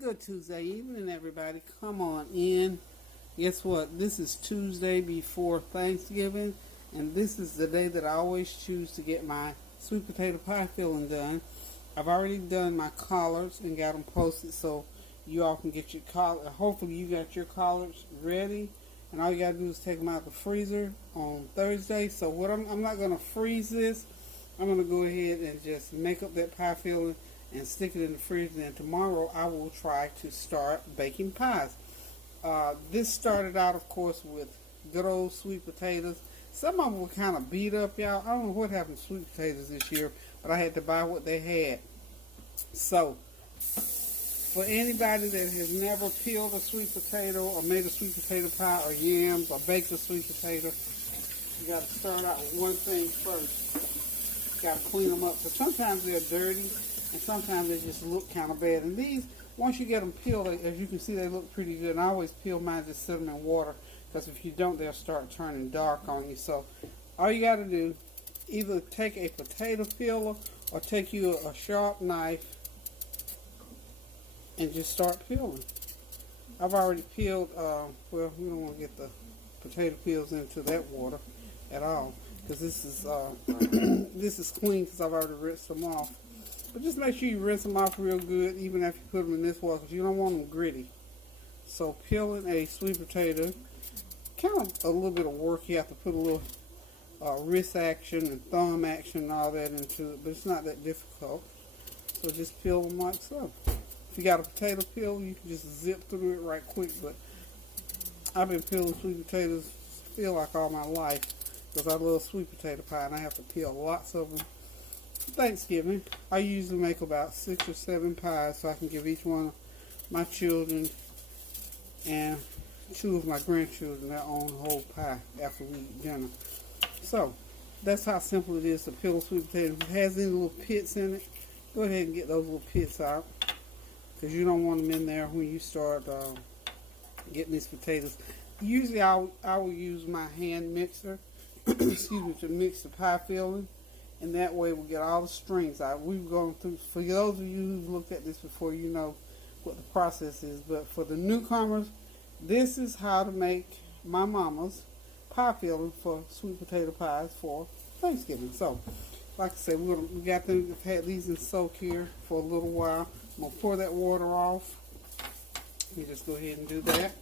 Good Tuesday evening, everybody. Come on in. Guess what? This is Tuesday before Thanksgiving, and this is the day that I always choose to get my sweet potato pie filling done. I've already done my collards and got them posted so you all can get your collard. Hopefully, you got your collards ready, and all you gotta do is take them out of the freezer on Thursday. So, what I'm not gonna freeze this. I'm gonna go ahead and just make up that pie filling and stick it in the fridge. And tomorrow I will try to start baking pies. This started out, of course, with good old sweet potatoes. Some of them were kind of beat up, y'all. I don't know what happened to sweet potatoes this year, but I had to buy what they had. So, for anybody that has never peeled a sweet potato or made a sweet potato pie or yams or baked a sweet potato, you got to start out with one thing first. You got to clean them up. So sometimes they're dirty, and sometimes they just look kind of bad. And these, once you get them peeled, as you can see, they look pretty good. And I always peel mine, just sit them in water, because if you don't, they'll start turning dark on you. So all you got to do, either take a potato peeler or take you a sharp knife and just start peeling. I've already peeled, well, we don't want to get the potato peels into that water at all, because this is this is clean because I've already rinsed them off. But just make sure you rinse them off real good, even after you put them in this water, because you don't want them gritty. So peeling a sweet potato, kind of a little bit of work. You have to put a little wrist action and thumb action and all that into it, but it's not that difficult. So just peel them like so. If you got a potato peel, you can just zip through it right quick. But I've been peeling sweet potatoes, feel like all my life, because I love sweet potato pie, and I have to peel lots of them. Thanksgiving, I usually make about 6 or 7 pies, so I can give each one of my children and 2 of my grandchildren their own whole pie after we eat dinner. So that's how simple it is to peel sweet potatoes. If it has any little pits in it, go ahead and get those little pits out, because you don't want them in there when you start getting these potatoes. Usually I will use my hand mixer excuse me, to mix the pie filling, and that way we'll get all the strings out. We've gone through, for those of you who've looked at this before, you know what the process is. But for the newcomers, this is how to make my mama's pie filling for sweet potato pies for Thanksgiving. So, like I said, we got them, we've had these in soak here for a little while. I'm going to pour that water off. Let me just go ahead and do that.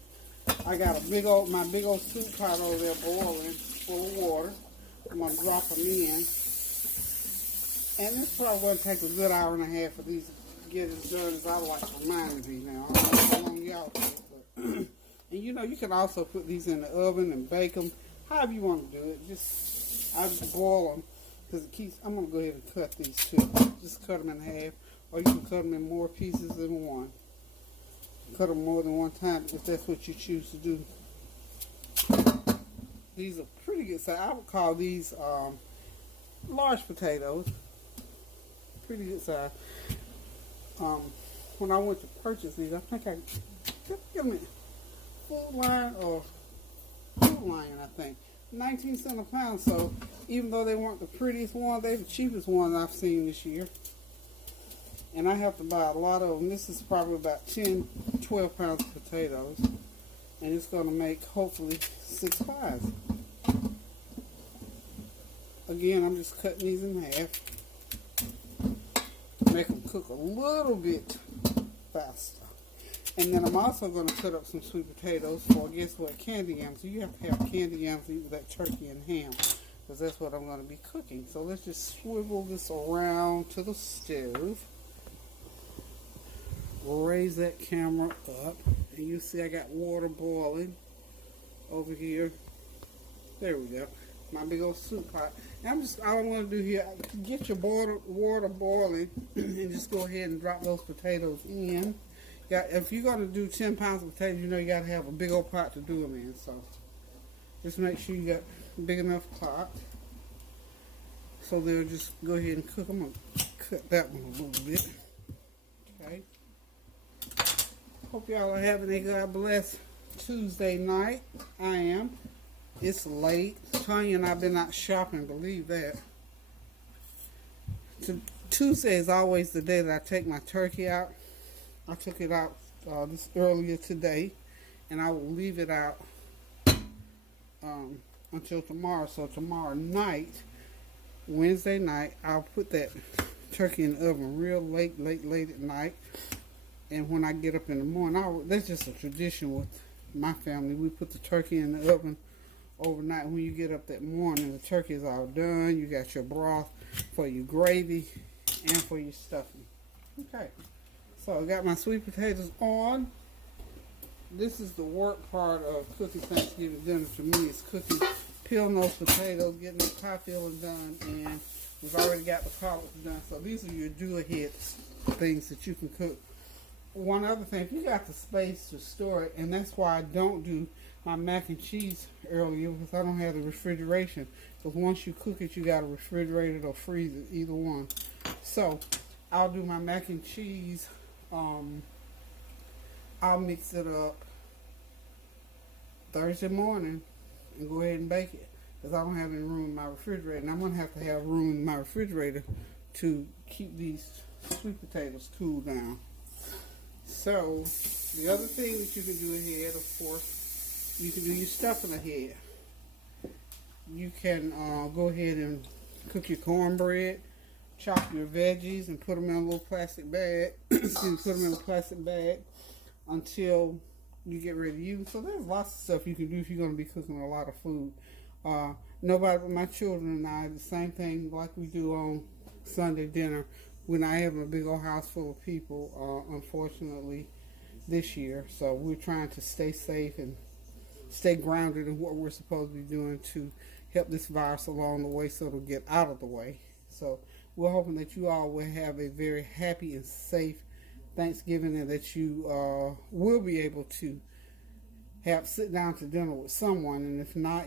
I got my big old soup pot over there boiling, full of water. I'm going to drop them in. And this probably going to take a good hour and a half for these to get as done as I like for mine to be now. I don't know how long y'all take, but and you know, you can also put these in the oven and bake them, however you want to do it. Just, I boil them, because it keeps, I'm going to go ahead and cut these too. Just cut them in half, or you can cut them in more pieces than one. Cut them more than one time if that's what you choose to do. These are pretty good size. I would call these large potatoes. Pretty good size. When I went to purchase these, I think I give me Food Line or Food Lion, I think, 19 cents a pound. So even though they weren't the prettiest one, they're the cheapest ones I've seen this year. And I have to buy a lot of them. This is probably about 10, 12 pounds of potatoes, and it's going to make hopefully 6 pies. Again, I'm just cutting these in half. Make them cook a little bit faster. And then I'm also going to cut up some sweet potatoes for, guess what, candy yams. So you have to have candy yams to eat with that turkey and ham, because that's what I'm going to be cooking. So let's just swivel this around to the stove. Raise that camera up, and you see I got water boiling over here. There we go. My big old soup pot. And all I want to do here, get your water boiling and just go ahead and drop those potatoes in. Yeah, if you're going to do 10 pounds of potatoes, you know you got to have a big old pot to do them in. So just make sure you got a big enough pot. So they'll just go ahead and cook. I'm going to cut that one a little bit. Okay. Hope y'all are having a God bless Tuesday night. I am. It's late. Tanya and I have been out shopping, believe that. Tuesday is always the day that I take my turkey out. I took it out this earlier today, and I will leave it out until tomorrow. So tomorrow night, Wednesday night, I'll put that turkey in the oven real late at night. And when I get up in the morning, that's just a tradition with my family. We put the turkey in the oven overnight. When you get up that morning, the turkey is all done. You got your broth for your gravy and for your stuffing. Okay, so I got my sweet potatoes on. This is the work part of cooking Thanksgiving dinner to me. It's cooking, peeling those potatoes, getting the pie filling done, and we've already got the collards done. So these are your do-ahead things that you can cook. One other thing, if you got the space to store it, and that's why I don't do my mac and cheese earlier, because I don't have the refrigeration. Because once you cook it, you got to refrigerate it or freeze it, either one. So I'll do my mac and cheese. I'll mix it up Thursday morning and go ahead and bake it, because I don't have any room in my refrigerator, and I'm going to have room in my refrigerator to keep these sweet potatoes cool down. So the other thing that you can do ahead, of course, you can do your stuffing ahead. You can go ahead and cook your cornbread, chop your veggies, and put them in a little plastic bag. Put them in a plastic bag until you get ready to use. So there's lots of stuff you can do if you're going to be cooking a lot of food. Nobody but my children and I, the same thing like we do on Sunday dinner. We're not having a big old house full of people, unfortunately, this year. So we're trying to stay safe and stay grounded in what we're supposed to be doing to help this virus along the way so it'll get out of the way. So we're hoping that you all will have a very happy and safe Thanksgiving, and that you will be able to sit down to dinner with someone. And if not,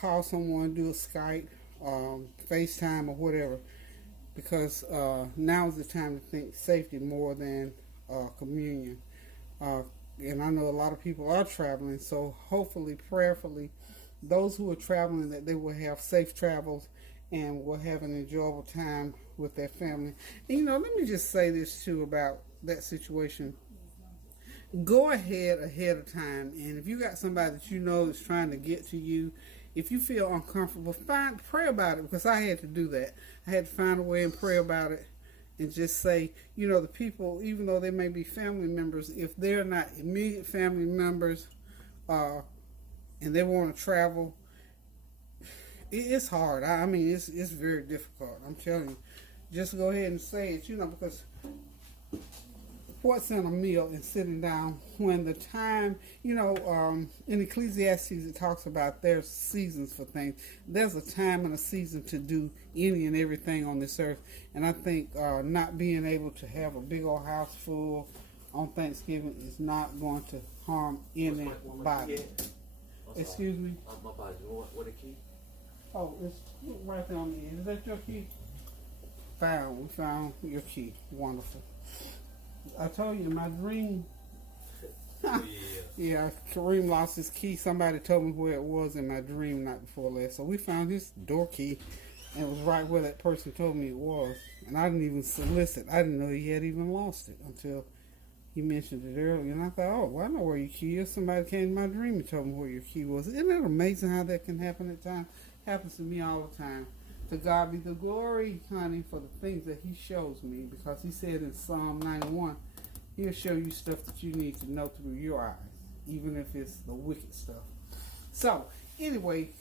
call someone, do a Skype, FaceTime, or whatever. Because now is the time to think safety more than communion. And I know a lot of people are traveling, so hopefully, prayerfully, those who are traveling, that they will have safe travels and will have an enjoyable time with their family. And let me just say this too about that situation. Go ahead of time, and if you got somebody that you know is trying to get to you, if you feel uncomfortable, pray about it, because I had to do that. I had to find a way and pray about it and just say, the people, even though they may be family members, if they're not immediate family members and they want to travel, it's hard. I mean, it's very difficult. I'm telling you. Just go ahead and say it, because what's in a meal and sitting down when the time, in Ecclesiastes it talks about there's seasons for things. There's a time and a season to do any and everything on this earth. And I think not being able to have a big old house full on Thanksgiving is not going to harm anybody. Excuse me? My apologies. What a key? Oh, it's right there on the end. Is that your key? We found your key. Wonderful. I told you in my dream. Yeah, Kareem lost his key. Somebody told me where it was in my dream night before last. So we found his door key, and it was right where that person told me it was. And I didn't even solicit. I didn't know he had even lost it until he mentioned it earlier. And I thought, oh, well, I know where your key is. Somebody came in my dream and told me where your key was. Isn't it amazing how that can happen at times? Happens to me all the time. To God be the glory, honey, for the things that he shows me, because he said in Psalm 91, he'll show you stuff that you need to know through your eyes, even if it's the wicked stuff. So, anyway,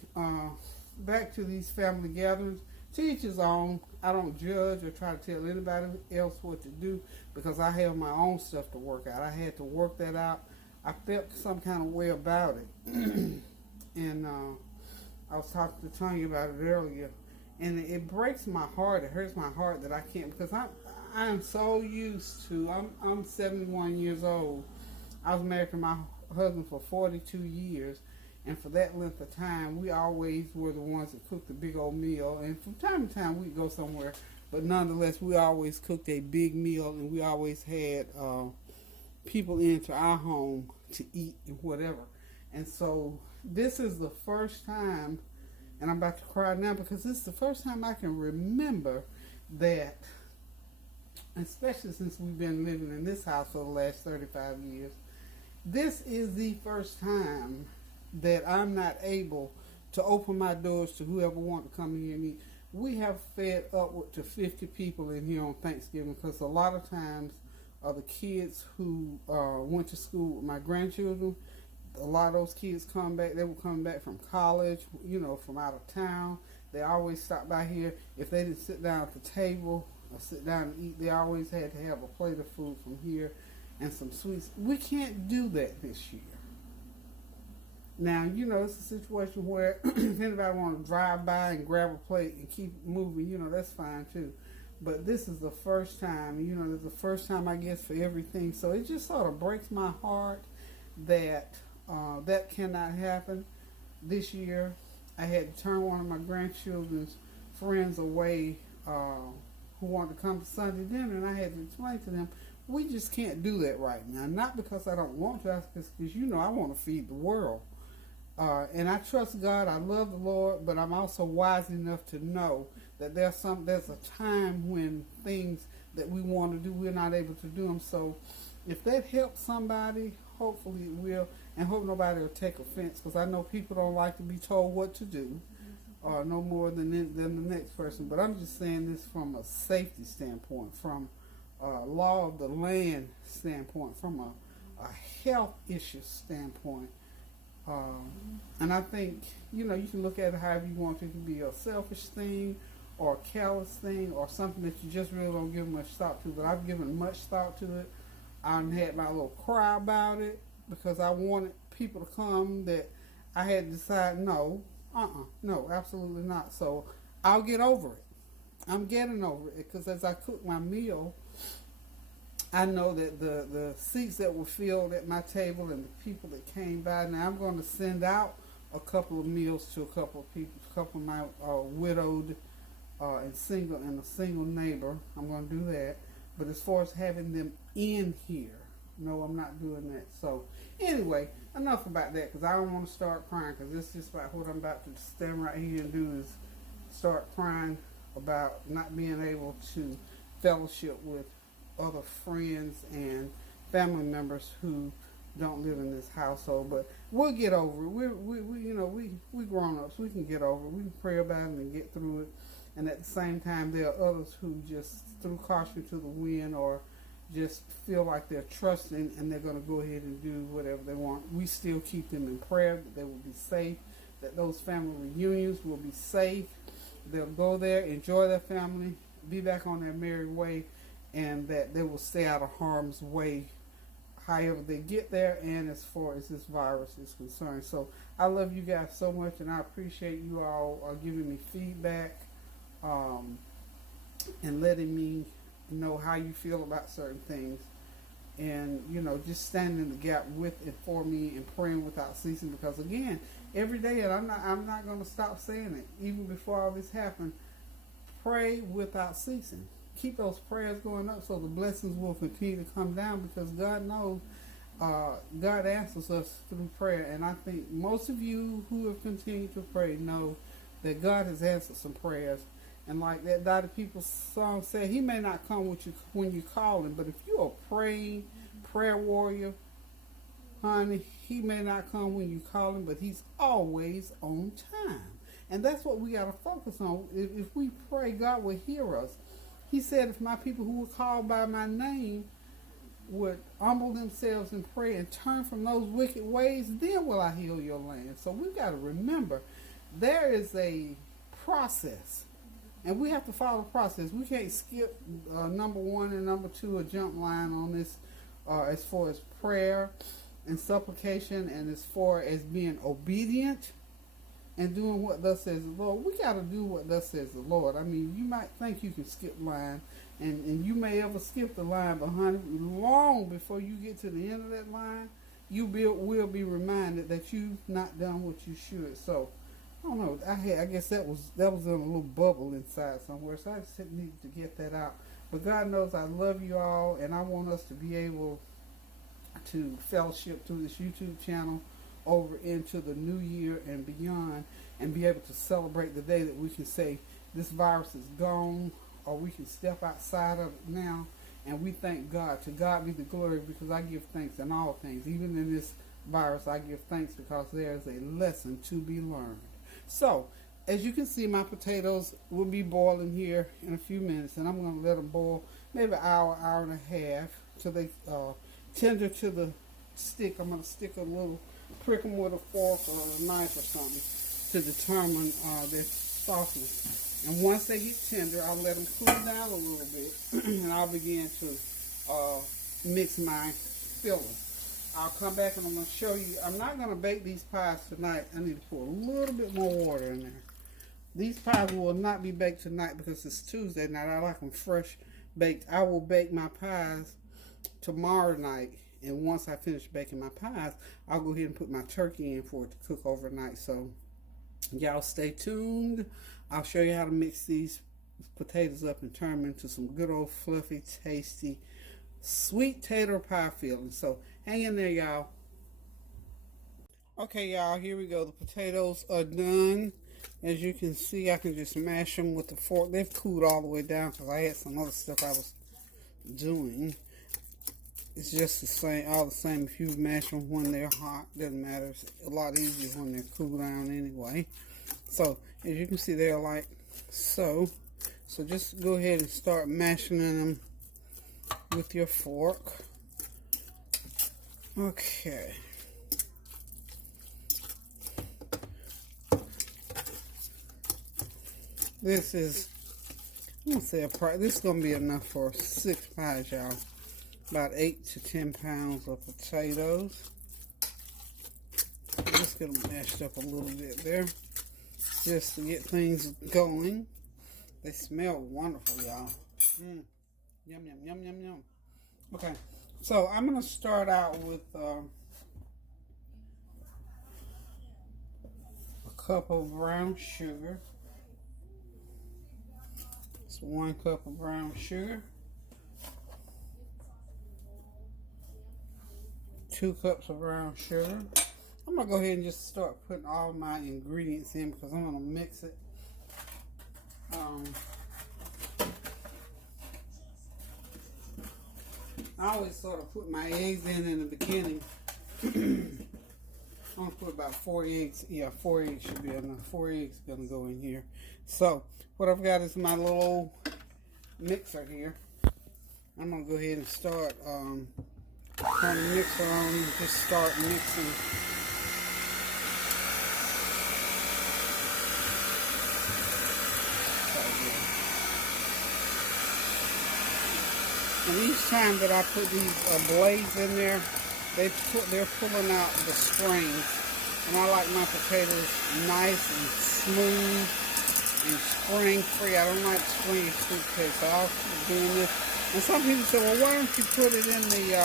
back to these family gatherings. To each his own. I don't judge or try to tell anybody else what to do, because I have my own stuff to work out. I had to work that out. I felt some kind of way about it. And I was talking to Tanya about it earlier. And it breaks my heart. It hurts my heart that I can't, because I am so used to. I'm 71 years old. I was married to my husband for 42 years, and for that length of time, we always were the ones that cooked the big old meal. And from time to time, we'd go somewhere, but nonetheless, we always cooked a big meal, and we always had people into our home to eat and whatever. And so this is the first time. And I'm about to cry now, because this is the first time I can remember that especially since we've been living in this house for the last 35 years. This is the first time that I'm not able to open my doors to whoever wants to come in here and eat. We have fed upward to 50 people in here on Thanksgiving because a lot of times the kids who went to school with my grandchildren, a lot of those kids come back. They were coming back from college, from out of town. They always stop by here. If they didn't sit down at the table or sit down and eat, they always had to have a plate of food from here and some sweets. We can't do that this year. Now, it's a situation where if anybody want to drive by and grab a plate and keep moving, that's fine too. But this is the first time, it's the first time I guess for everything. So it just sort of breaks my heart that that cannot happen this year. I had to turn one of my grandchildren's friends away who wanted to come to Sunday dinner, and I had to explain to them, we just can't do that right now. Not because I don't want to, that's because, I want to feed the world. And I trust God, I love the Lord, but I'm also wise enough to know that there's a time when things that we want to do, we're not able to do them. So if that helps somebody, hopefully it will, and hope nobody will take offense, because I know people don't like to be told what to do, no more than the next person. But I'm just saying this from a safety standpoint, from a law of the land standpoint, from a health issue standpoint. And I think, you can look at it however you want. It can be a selfish thing or a careless thing or something that you just really don't give much thought to. But I've given much thought to it. I had my little cry about it because I wanted people to come that I had to decide, no, absolutely not. So I'll get over it. I'm getting over it because as I cook my meal, I know that the seats that were filled at my table and the people that came by, now I'm going to send out a couple of meals to a couple of people, a couple of my widowed and a single neighbor. I'm going to do that. But as far as having them in here, no, I'm not doing that. So anyway, enough about that because I don't want to start crying because this is just about what I'm about to stand right here and do is start crying about not being able to fellowship with other friends and family members who don't live in this household. But we'll get over it. We grown-ups. We can get over it. We can pray about it and get through it. And at the same time, there are others who just threw caution to the wind or just feel like they're trusting and they're going to go ahead and do whatever they want. We still keep them in prayer that they will be safe, that those family reunions will be safe. They'll go there, enjoy their family, be back on their merry way, and that they will stay out of harm's way however they get there and as far as this virus is concerned. So I love you guys so much, and I appreciate you all giving me feedback and letting me know how you feel about certain things, and just standing in the gap with and for me and praying without ceasing, because again, every day, and I'm not going to stop saying it even before all this happened, pray without ceasing. Keep those prayers going up so the blessings will continue to come down, because God knows God answers us through prayer. And I think most of you who have continued to pray know that God has answered some prayers. And like that Dottie People's song said, he may not come with you when you call him, but if you're a praying prayer warrior, honey, he may not come when you call him, but he's always on time. And that's what we got to focus on. If we pray, God will hear us. He said, if my people who were called by my name would humble themselves and pray and turn from those wicked ways, then will I heal your land. So we've got to remember, there is a process, and we have to follow the process. We can't skip number one and number two, a jump line on this as far as prayer and supplication, and as far as being obedient and doing what thus says the Lord. We got to do what thus says the Lord. I mean, you might think you can skip line, and you may ever skip the line, but honey, long before you get to the end of that line, you will be reminded that you've not done what you should. So, I don't know, I guess that was in a little bubble inside somewhere, so I just needed to get that out. But God knows I love you all, and I want us to be able to fellowship through this YouTube channel over into the new year and beyond, and be able to celebrate the day that we can say this virus is gone, or we can step outside of it now And we thank God. To God be the glory, because I give thanks in all things. Even in this virus, I give thanks because there is a lesson to be learned. So, as you can see, my potatoes will be boiling here in a few minutes, and I'm going to let them boil maybe an hour, hour and a half, till they tender to the stick. I'm going to stick a little, prick them with a fork or a knife or something to determine their softness. And once they get tender, I'll let them cool down a little bit, and I'll begin to mix my filling. I'll come back and I'm going to show you. I'm not going to bake these pies tonight. I need to pour a little bit more water in there. These pies will not be baked tonight because it's Tuesday night. I like them fresh baked. I will bake my pies tomorrow night. And once I finish baking my pies, I'll go ahead and put my turkey in for it to cook overnight. So y'all stay tuned. I'll show you how to mix these potatoes up and turn them into some good old fluffy, tasty, sweet tater pie filling. So hang in there, y'all. Okay, y'all, here we go. The potatoes are done. As you can see, I can just mash them with the fork. They've cooled all the way down because I had some other stuff I was doing. It's just the same, all the same. If you mash them when they're hot, doesn't matter. It's a lot easier when they're cooled down anyway. So, as you can see, they're like so. So just go ahead and start mashing them with your fork. Okay. This is, I'm gonna say this is gonna be enough for 6 pies, y'all. About 8 to 10 pounds of potatoes. Just get them mashed up a little bit there, just to get things going. They smell wonderful, y'all. Yum, yum, yum, yum, yum. Okay, so I'm going to start out with a cup of brown sugar. It's 1 cup of brown sugar. 2 cups of brown sugar. I'm going to go ahead and just start putting all my ingredients in because I'm going to mix it. I always sort of put my eggs in the beginning. I'm going to put about 4 eggs. Yeah, 4 eggs should be enough. 4 eggs going to go in here. So, what I've got is my little mixer here. I'm going to go ahead and start turn the mixer on and just start mixing. And each time that I put these blades in there, they're pulling out the strings. And I like my potatoes nice and smooth and spring-free. I don't like springy sweet potatoes, so I'll keep doing this. And some people say, well, why don't you put it in the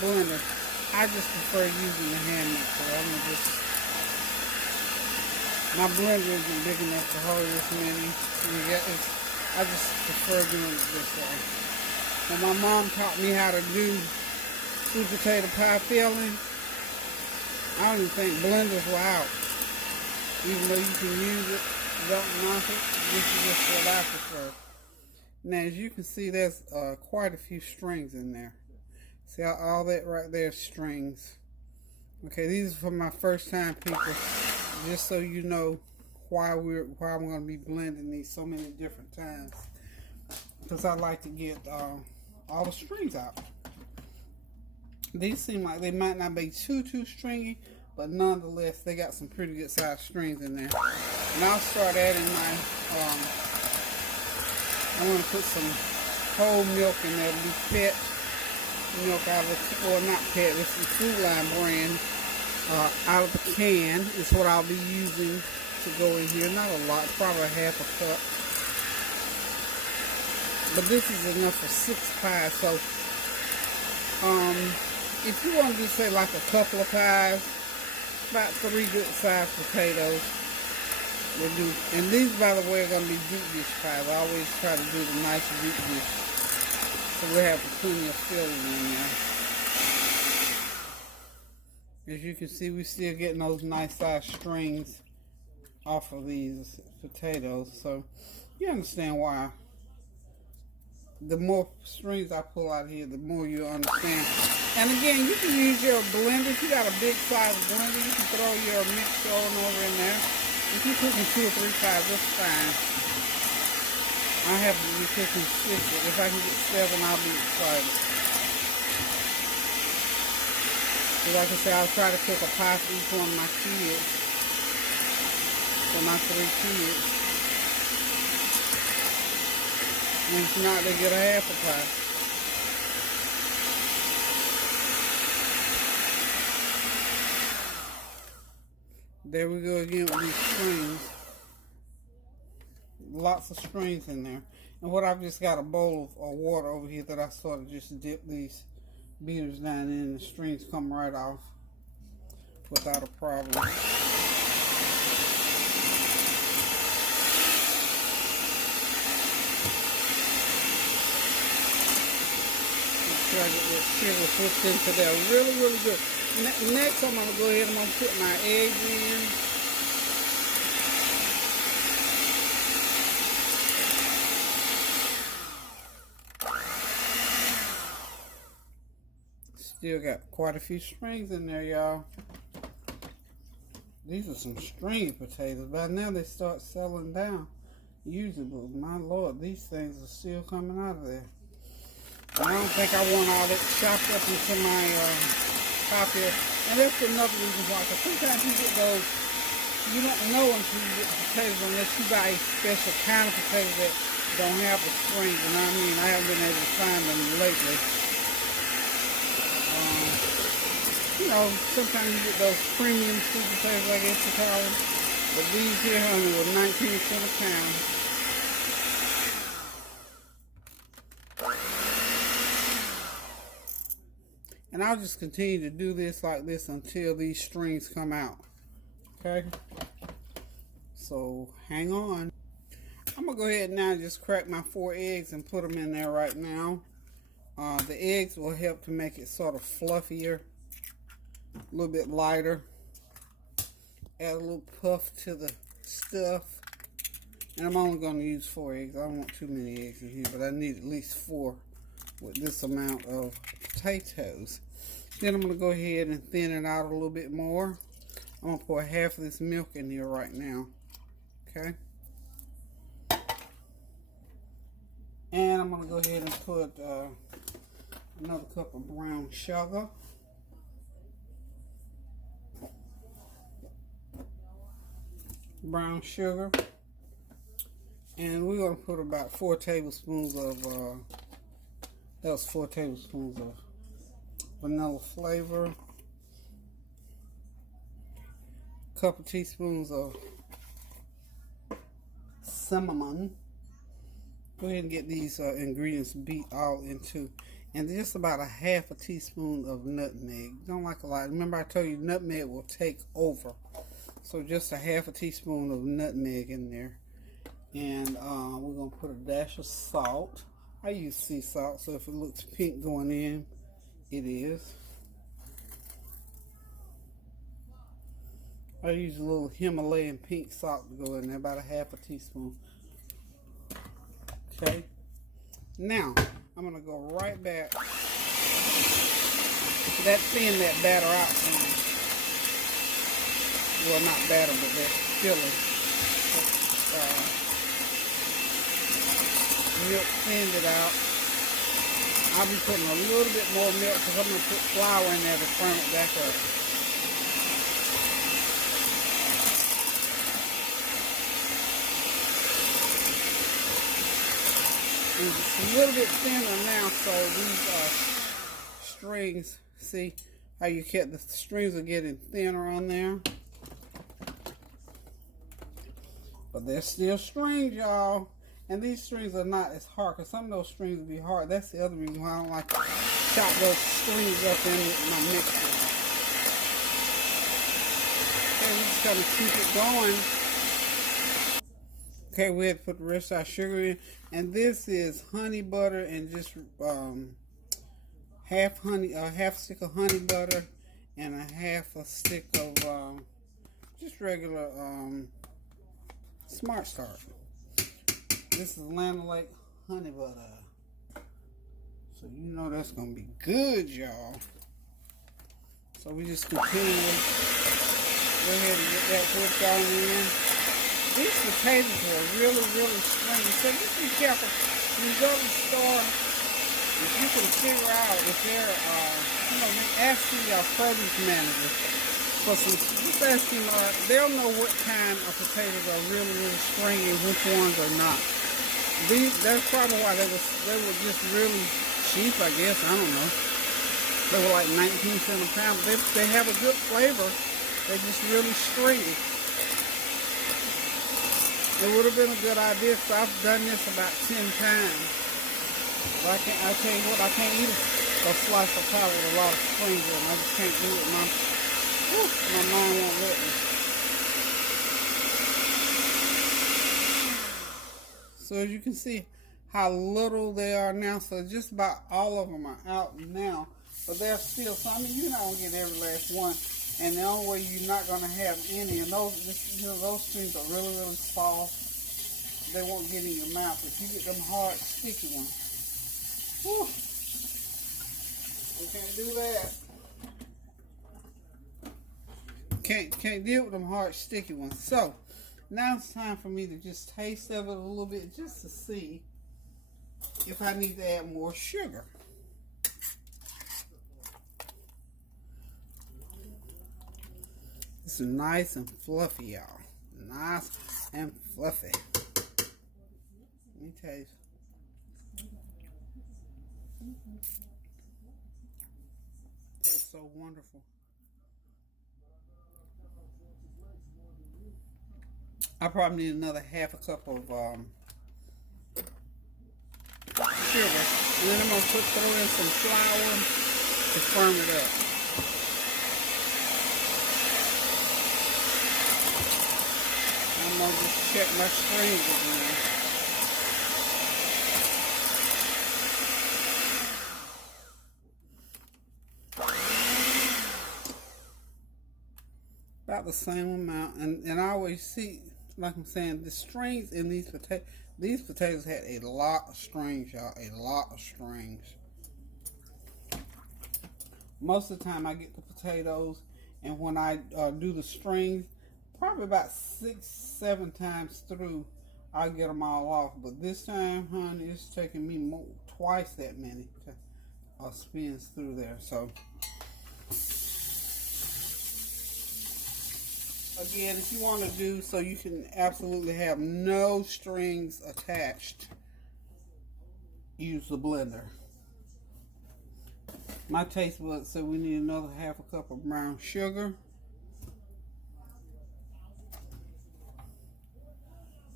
blender? I just prefer using the hand mixer. My blender isn't big enough to hold this many. I just prefer doing it this way. When my mom taught me how to do sweet potato pie filling, I don't even think blenders were out. Even though you can use it, don't knock it, this is just what I prefer. Now, as you can see, there's quite a few strings in there. See all that right there, strings. Okay, these are for my first time people, just so you know why I'm going to be blending these so many different times. Because I like to get all the strings out. These seem like they might not be too stringy, but nonetheless, they got some pretty good sized strings in there. And I'll start adding my, I'm going to put some whole milk in there. It'll be pet milk out of the, or not pet, this is Food Line brand, out of the can is what I'll be using to go in here. Not a lot, probably half a cup. But this is enough for 6 pies. So, if you want to do, say, like a couple of pies, about 3 good sized potatoes will do. And these, by the way, are going to be deep dish pies. I always try to do the nice deep dish. So we have plenty of filling in there. As you can see, we're still getting those nice sized strings off of these potatoes. So you understand why the more strings I pull out here, the more you understand. And again, you can use your blender. If you got a big size blender, you can throw your mixture on over in there. If you're cooking 2 or 3 times, that's fine. I have to be cooking 6. If I can get 7, I'll be excited. So like I said, I'll try to cook a pie for each one of my kids. For my 3 kids. And if not, they get a half a pie. There we go again with these strings. Lots of strings in there. And what I've just got a bowl of water over here that I sort of just dip these beaters down in, and the strings come right off without a problem. I get that sugar pushed into there really, really good. Next, I'm going to go ahead and I'm going to put my eggs in. Still got quite a few strings in there, y'all. These are some stringy potatoes. By now, they start settling down. Usable. My Lord, these things are still coming out of there. I don't think I want all that chopped up into my top here. And that's another reason why. Because sometimes you get those, you don't know until you get the potatoes unless you buy a special kind of potato that don't have the strings. You know what I mean? I haven't been able to find them lately. You know, sometimes you get those premium sweet potatoes, I guess you call them. But these here, honey, were 19 cents a pound. And I'll just continue to do this like this until these strings come out. Okay? So, hang on. I'm going to go ahead now and just crack my 4 eggs and put them in there right now. The eggs will help to make it sort of fluffier. A little bit lighter. Add a little puff to the stuff. And I'm only going to use 4 eggs. I don't want too many eggs in here, but I need at least 4 with this amount of potatoes. Then I'm going to go ahead and thin it out a little bit more. I'm going to pour half of this milk in here right now. Okay. And I'm going to go ahead and put another cup of brown sugar. Brown sugar. And we're going to put about 4 tablespoons of, that was 4 tablespoons of vanilla flavor. A couple teaspoons of cinnamon. Go ahead and get these ingredients beat all into. And just about a half a teaspoon of nutmeg. Don't like a lot. Remember I told you nutmeg will take over. So just a half a teaspoon of nutmeg in there. And we're going to put a dash of salt. I use sea salt, so if it looks pink going in, it is. I use a little Himalayan pink salt to go in there, about a half a teaspoon. Okay. Now, I'm going to go right back to that thin that batter out some. Well, not batter, but that filling. Milk thinned it out. I'll be putting a little bit more milk because I'm going to put flour in there to firm it back up. And it's a little bit thinner now, so these strings, see how you kept the strings are getting thinner on there. But they're still strings, y'all. And these strings are not as hard, because some of those strings will be hard. That's the other reason why I don't like to chop those strings up in my mixer. Okay, we're just going to keep it going. Okay, we had to put the rest of our sugar in. And this is honey butter and just half stick of honey butter and a half a stick of just regular Smart Start. This is Land Lake honey butter. So you know that's gonna be good, y'all. So we just continue. Go ahead and get that whipped on in. These potatoes are really, really stringy. So just be careful when you go to the store. If you can figure out if they're, ask the produce manager for some. Just ask them. They'll know what kind of potatoes are really, really stringy and which ones are not. That's probably why they were just really cheap, I guess. I don't know. They were like 19 cents a pound. But they have a good flavor. They're just really stringy. It would have been a good idea because I've done this about 10 times. But I tell you what, I can't eat a slice of pie with a lot of strings in it. I just can't do it. My mind won't let me. So as you can see how little they are now. So just about all of them are out now. But there's still some. I mean, you're not going to get every last one. And the only way you're not going to have any, and those strings are really, really soft. They won't get in your mouth. If you get them hard, sticky ones, whew, you can't do that. Can't deal with them hard, sticky ones. So now it's time for me to just taste of it a little bit, just to see if I need to add more sugar. It's nice and fluffy, y'all. Nice and fluffy. Let me taste. It's so wonderful. I probably need another half a cup of sugar. And then I'm going to throw in some flour to firm it up. I'm going to just check my strings again. About the same amount. And I always see, like I'm saying, the strings in these potatoes had a lot of strings, y'all. A lot of strings. Most of the time I get the potatoes, and when I do the strings, probably about 6-7 times through, I'll get them all off. But this time, honey, it's taking me twice that many spins through there. So, again, if you want to do so you can absolutely have no strings attached, use the blender. My taste buds say we need another half a cup of brown sugar.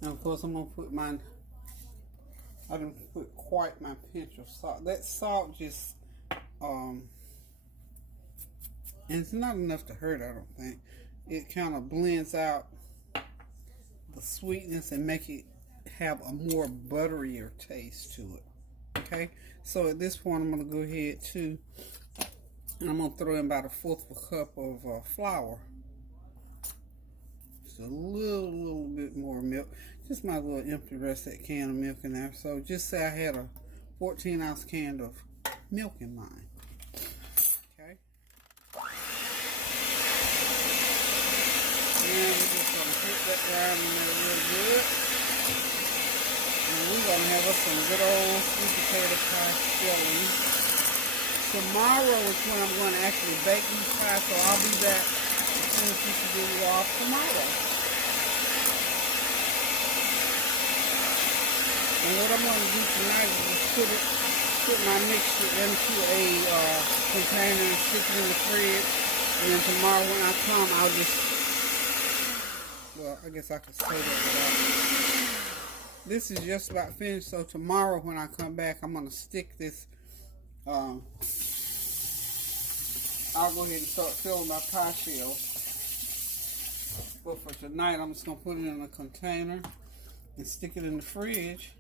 And of course I'm going to put I didn't put quite my pinch of salt. That salt just, and it's not enough to hurt, I don't think. It kind of blends out the sweetness and make it have a more butterier taste to it. Okay, so at this point I'm going to go ahead too, and I'm going to throw in about 1/4 cup of flour. Just a little bit more milk. Just might as well empty the rest of that can of milk in there. So just say I had a 14-ounce can of milk in mine. Okay. And we're just going to put that around in there real good. And we're going to have us some good old sweet potato pie filling. Tomorrow is when I'm going to actually bake these pies, so I'll be back as soon as we can get it off tomorrow. And what I'm going to do tonight is just put my mixture into a container and stick it in the fridge. And then tomorrow when I come, I'll just, well, I guess I could say that without. This is just about finished, so tomorrow when I come back, I'm going to stick this, I'll go ahead and start filling my pie shell. But for tonight, I'm just going to put it in a container and stick it in the fridge,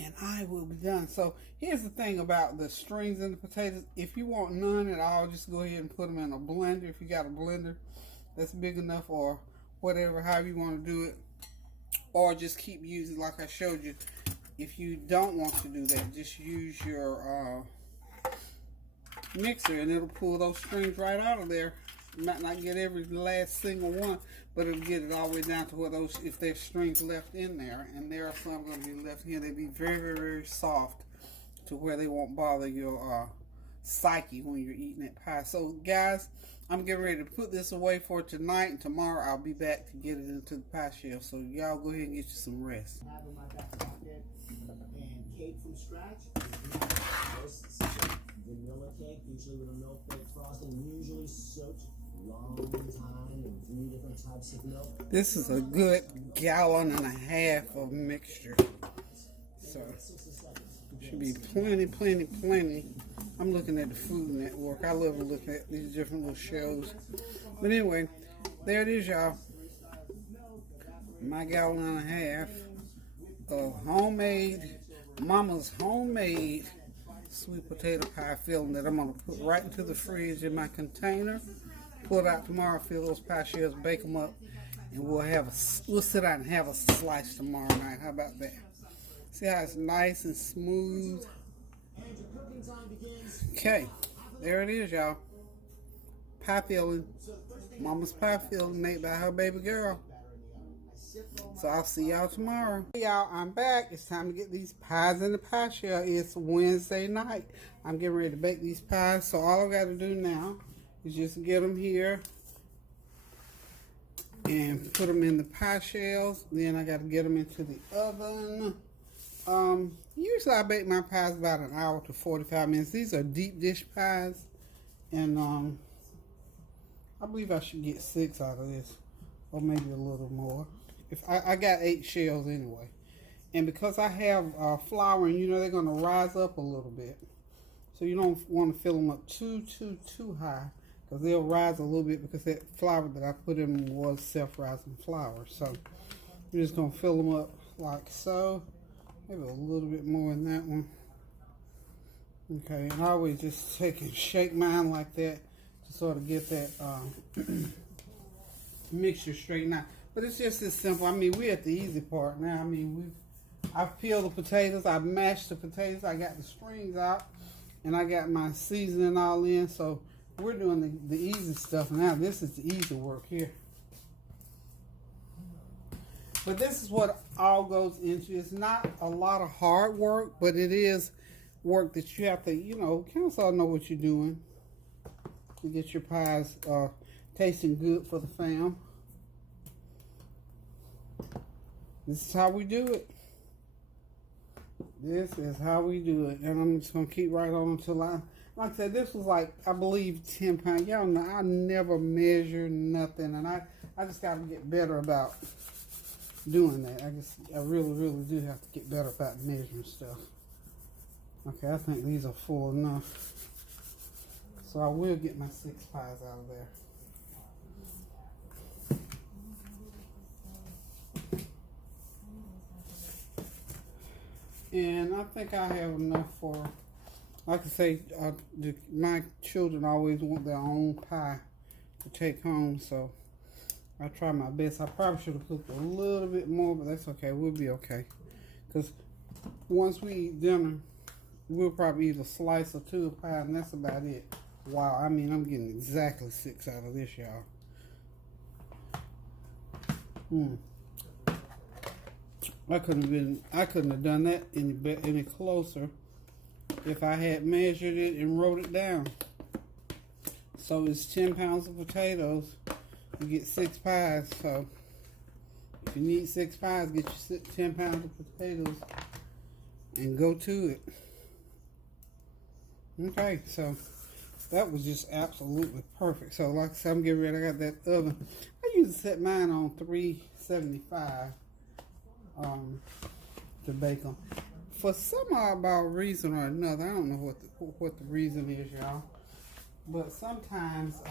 and I will be done. So here's the thing about the strings and the potatoes. If you want none at all, just go ahead and put them in a blender. If you got a blender that's big enough, or whatever, however you want to do it. Or just keep using like I showed you. If you don't want to do that, just use your mixer, and it'll pull those strings right out of there. You might not get every last single one, but it'll get it all the way down to where those, if there's strings left in there, and there are some going to be left here, they'll be very, very, very soft to where they won't bother your psyche when you're eating that pie. So guys, I'm getting ready to put this away for tonight, and tomorrow I'll be back to get it into the pie shell. So y'all go ahead and get you some rest. I have in my back pocket and cake from scratch. Vanilla cake, usually with a milk bake frosting, usually soaked long time in 3 different types of milk. This is a good 1.5 gallons of mixture. So should be plenty, plenty, plenty. I'm looking at the Food Network. I love looking at these different little shows. But anyway, there it is, y'all. My 1.5 gallons of homemade, Mama's homemade sweet potato pie filling that I'm going to put right into the fridge in my container. Pull it out tomorrow, fill those pie shells, bake them up, and we'll sit down and have a slice tomorrow night. How about that? See how it's nice and smooth? Okay, there it is, y'all. Pie filling. Mama's pie filling made by her baby girl. So I'll see y'all tomorrow. Hey y'all, I'm back. It's time to get these pies in the pie shell. It's Wednesday night. I'm getting ready to bake these pies. So all I got to do now is just get them here and put them in the pie shells. Then I got to get them into the oven. Usually I bake my pies about 1 hour to 45 minutes. These are deep dish pies, and I believe I should get 6 out of this, or maybe a little more. If I got 8 shells anyway, and because I have flour, and you know they're gonna rise up a little bit, so you don't want to fill them up too high, because they'll rise a little bit because that flour that I put in was self-rising flour. So you're just gonna fill them up like so. Maybe a little bit more in that one. Okay, and I always just take and shake mine like that to sort of get that mixture straightened out. But it's just as simple. I mean, we're at the easy part now. I mean, I've peeled the potatoes, I've mashed the potatoes, I got the strings out, and I got my seasoning all in. So we're doing the easy stuff now. This is the easy work here. But this is what all goes into. It's not a lot of hard work, but it is work that you have to, you know, kind of sort of know what you're doing to get your pies tasting good for the fam. This is how we do it. This is how we do it. And I'm just going to keep right on until like I said, this was like, I believe 10 pounds. Y'all know I never measure nothing. And I just got to get better about doing that. I really, really do have to get better about measuring stuff. Okay, I think these are full enough. So I will get my 6 pies out of there. And I think I have enough for, like I say, my children always want their own pie to take home, so I try my best. I probably should have cooked a little bit more, but that's okay. We'll be okay. Because once we eat dinner, we'll probably eat a slice or 2 of pie, and that's about it. Wow, I mean, I'm getting exactly 6 out of this, y'all. I couldn't have done that any closer if I had measured it and wrote it down. So it's 10 pounds of potatoes. You get 6 pies. So if you need 6 pies, get your 10 pounds of potatoes and go to it. Okay, so that was just absolutely perfect. So like I said, I'm getting ready. I got that oven. I usually set mine on 375 to bake them. For some odd reason or another, I don't know what the reason is, y'all. But sometimes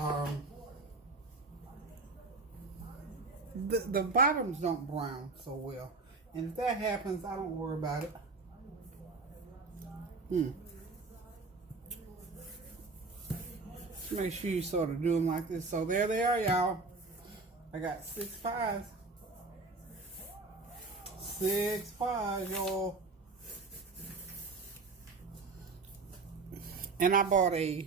the bottoms don't brown so well, and if that happens, I don't worry about it. Make sure you sort of do them like this. So there they are, y'all. I got 6 pies. 6 pies, y'all. And I bought a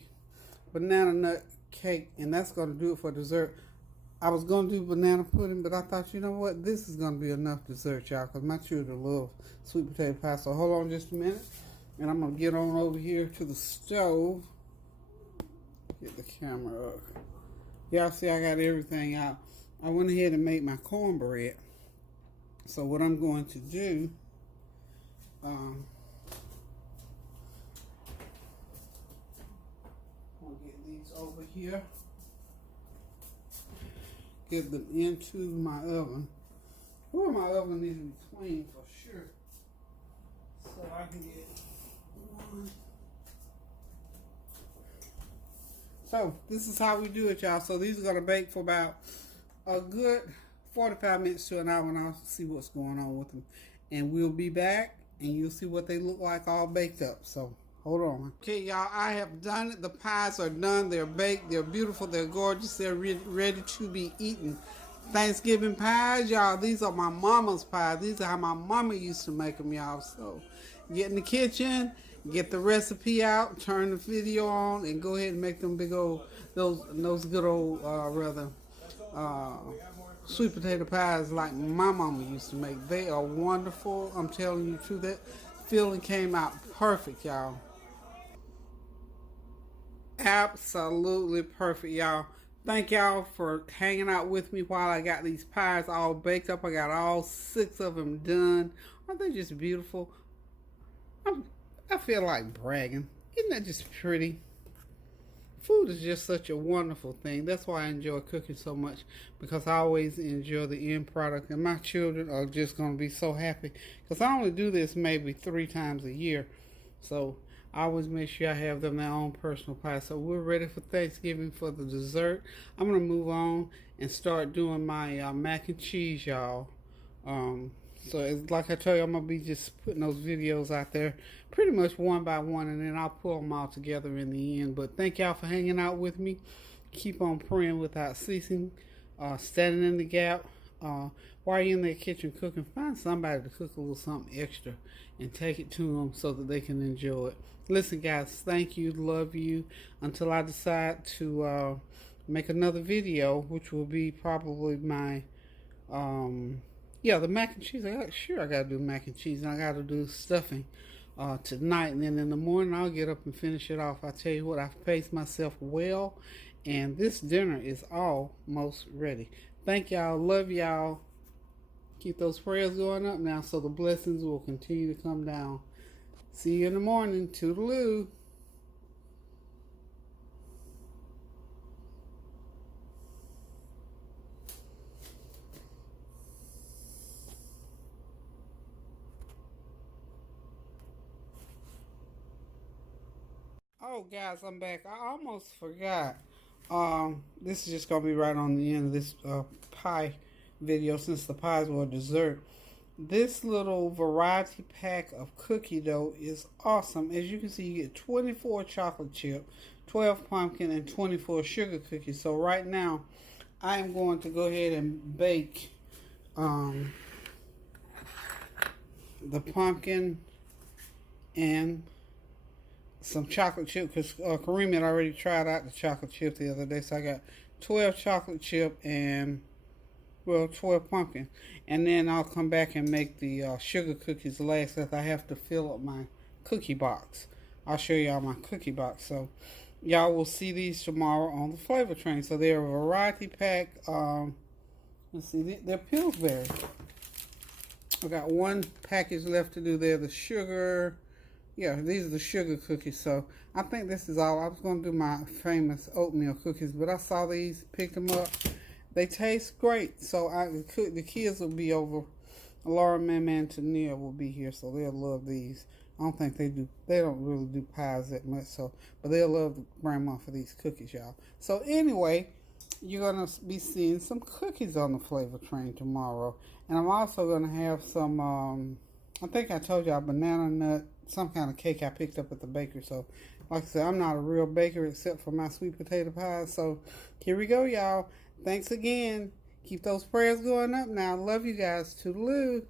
banana nut cake, and that's going to do it for dessert. I was going to do banana pudding, but I thought, you know what, this is going to be enough dessert, y'all, because my children love sweet potato pie. So hold on just a minute, and I'm going to get on over here to the stove. Get the camera up. Y'all see I got everything out. I went ahead and made my cornbread. So what I'm going to do, I'll get these over here. Get them into my oven. Well, my oven needs to be clean for sure. So I can get one. So this is how we do it, y'all. So these are gonna bake for about a good 45 minutes to an hour, and I'll see what's going on with them. And we'll be back, and you'll see what they look like all baked up. So hold on. Okay, y'all, I have done it. The pies are done. They're baked. They're beautiful. They're gorgeous. They're ready to be eaten. Thanksgiving pies, y'all. These are my mama's pies. These are how my mama used to make them, y'all. So get in the kitchen, get the recipe out, turn the video on, and go ahead and make them big old, those good old, sweet potato pies like my mama used to make. They are wonderful. I'm telling you the truth. That filling came out perfect, y'all. Absolutely perfect, y'all. Thank y'all for hanging out with me while I got these pies all baked up. I got all 6 of them done. Aren't they just beautiful? I feel like bragging. Isn't that just pretty? Food is just such a wonderful thing. That's why I enjoy cooking so much, because I always enjoy the end product, and my children are just going to be so happy, because I only do this maybe 3 times a year. So I always make sure I have them their own personal pie. So we're ready for Thanksgiving for the dessert. I'm going to move on and start doing my mac and cheese, y'all. So it's like I told you, I'm going to be just putting those videos out there pretty much one by one, and then I'll pull them all together in the end. But thank y'all for hanging out with me. Keep on praying without ceasing, standing in the gap. While you're in their kitchen cooking, find somebody to cook a little something extra and take it to them so that they can enjoy it. Listen, guys, thank you, love you. Until I decide to make another video, which will be probably my the mac and cheese. I gotta do mac and cheese, and I gotta do stuffing tonight, and then in the morning I'll get up and finish it off. I tell you what, I've paced myself well, and this dinner is almost ready. Thank y'all, love y'all. Keep those prayers going up now, so the blessings will continue to come down. See you in the morning. Toodaloo. Oh, guys, I'm back. I almost forgot. This is just going to be right on the end of this pie video, since the pies were dessert. This little variety pack of cookie dough is awesome. As you can see, you get 24 chocolate chip, 12 pumpkin, and 24 sugar cookies. So right now, I am going to go ahead and bake the pumpkin and some chocolate chip, because Kareem had already tried out the chocolate chip the other day. So I got 12 chocolate chip and 12 pumpkin, and then I'll come back and make the sugar cookies last, because I have to fill up my cookie box. I'll show y'all my cookie box. So y'all will see these tomorrow on the flavor train. So they're a variety pack. Let's see, they're Pillsbury. I got one package left to do there. The sugar, these are the sugar cookies. So I think this is all. I was going to do my famous oatmeal cookies, but I saw these, picked them up. They taste great. So the kids will be over. Laura, Mama, and Tania will be here, so they'll love these. I don't think they do. They don't really do pies that much, but they'll love the grandma for these cookies, y'all. So anyway, you're gonna be seeing some cookies on the flavor train tomorrow, and I'm also gonna have some. I think I told y'all, banana nut, some kind of cake I picked up at the bakery. So, like I said, I'm not a real baker except for my sweet potato pies. So here we go, y'all. Thanks again. Keep those prayers going up now. Love you guys. Toodaloo.